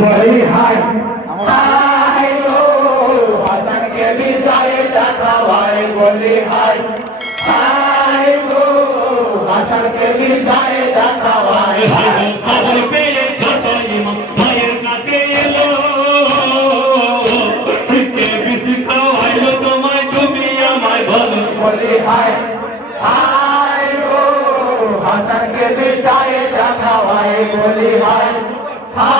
বলি high high গো হাসানকে বিজয় দেখাওয়াই বলি হাই হাই গো হাসানকে বিজয় দেখাওয়াই হাই খবর পেয়ে ছোট ইমাম ভাইয়ের কাছে এলো কে বিসি খাওয়াইলো তোমায় তুমি আমায় বলো বলি হাই হাই গো হাসানকে বিজয় দেখাওয়াই বলি হাই হাই গো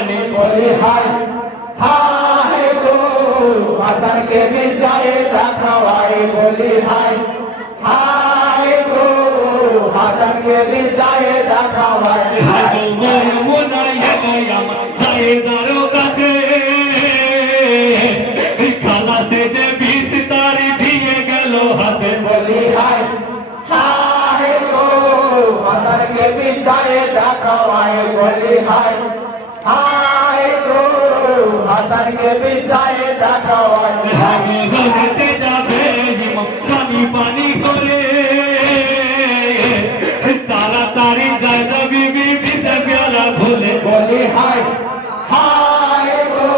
मैंने बोले, हाय हाय तो हसन के मिसाए रखवाए बोले, हाय हाय तो हसन के मिसाए रखवाए हाय वो वो ना ये गोया जाए दारो कासे खाला से जे बीस तारी दिए गलो हाथे बोले, हाय हाय तो हसन के मिसाए रखवाए बोले, हाय হাই গো হাসানকে বিজয় দেখাওয়াই ভাগো গলেতে যাবে ইমাম পানি পানি করে। তাড়াতাড়ি যায় না বিবি বিতে পেয়ালা ভুলে বলি হাই হাই গো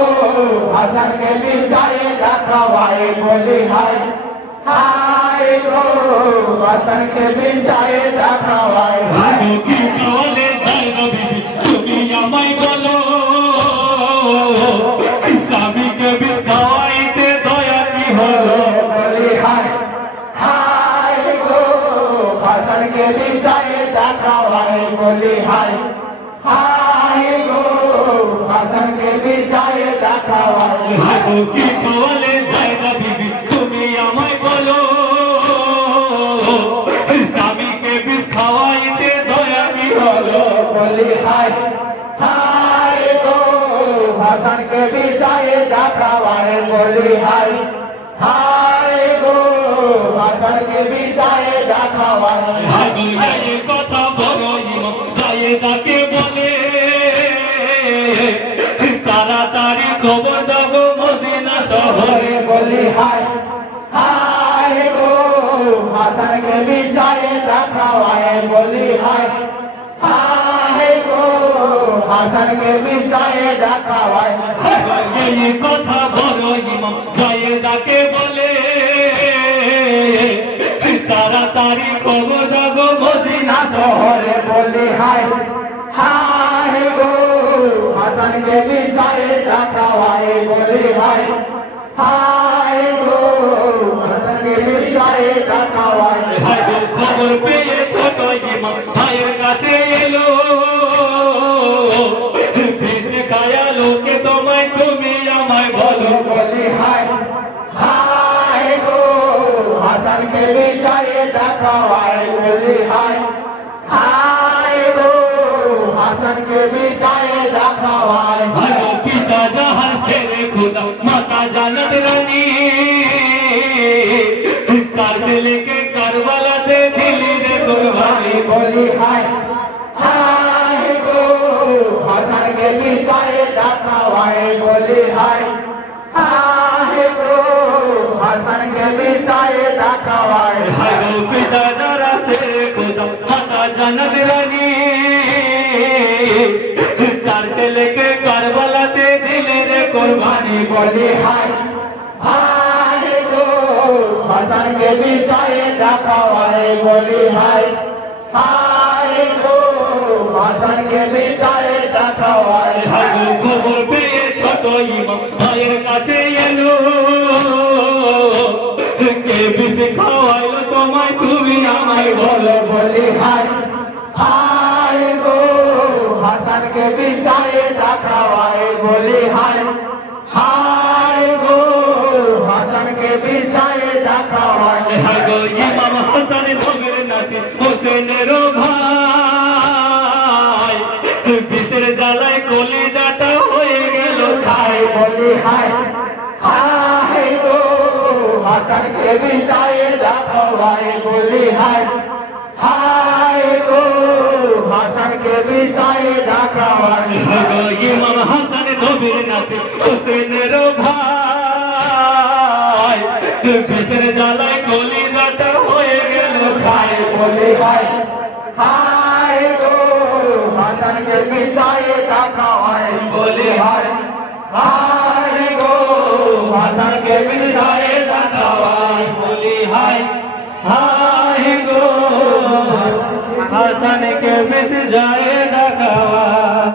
হাসানকে বিজয় দেখাওয়াই বলি হাই হাই গো হাসানকে বিজয় দেখাওয়াই ভাগো হাসানকে বিজয় দেখাওয়াই বলি হাই হাই গো হাসানকে বিজয় দেখাওয়াই ভাগো কি কাওয়ালে যায় না বিবি তুমি আমায় বলো স্বামীকে বিষ খাওয়াইতে দয়া কি হলো বলি হাই হাই গো হাসানকে বিজয় দেখাওয়াই বলি হাই হাই গো হাসানকে বিজয় দেখাওয়াই ভাগো এই কথা বলো ইমাম বলে তাড়াতাড়ি খবর দেবো মদিনা শহরে। বলি হাই হাই গো হাসানকে বিজয় দেখাওয়াই বলি হাই হাই গো হাসানকে বিজয় দেখাওয়াই এই কথা বলো ইমাম সাইয়েদাকে বলে তাড়াতাড়ি খবর দেবো মদিনা শহরে বলি হাই হাই গো হাসানকে বিজয় দেখাওয়াই বলি হাই হাই গো হাসানকে বিজয় দেখাওয়াই ভাইগো খবর পেয়ে ছোট ইমাম ভাইয়ের কাছে এলো। ভিড় খায়া লোকে তোমায় তুমি আমায় বলো বলি হাই গো হাসানকে বিজয় দেখাওয়াই বলি হাই হাই গো হাসানকে বিজয় দেখাওয়াই ভালো পিতা যাহার ছেলে খোদা মাতা জানত রানী তার ছেলেকে কারবালাতে দিলি রে কুরবানি বলি হাই হাই গো হাসানকে বিজয় দেখাওয়াই বলি হাই হাই ভালো পিতা যারা ছেলে খোদা, মাতা জানত রানী। তার ছেলেকে কারবালাতে দিলি রে কুরবানি বলি। হাই হাই গো হাসানকে বিজয় দেখাওয়ায় বলি। হাই হাই তুমি আমায় বলো বলে ভাই ভাই গো হাসানকে বিস্তারে দেখাওয়ায় বলে হাই হাই গো হাসানকে বিস্তারে দেখাওয়ায় হাই গো ইমাম হাসানের ভগের নাতে হোসেনেরও ভাই। বিশের জ্বালায় কলিজাটা হয়ে গেল ছাই। বলে হাই হাই গো হাসানকে বিস্তারে দেখাওয়াই বলি হায় হায় গো হাসানকে বিদায় দেখাওয়াই ইমাম হাসান নবীর নাতি হোসেনের ভাই বিশের জ্বালায় কলি যাটা হয়ে গেল ছায় বলি হায় হায় গো হাসানকে বিদায় দেখাওয়াই বলি হায় হায় গো হাসানকে গো হাসানকে বেশ যায়।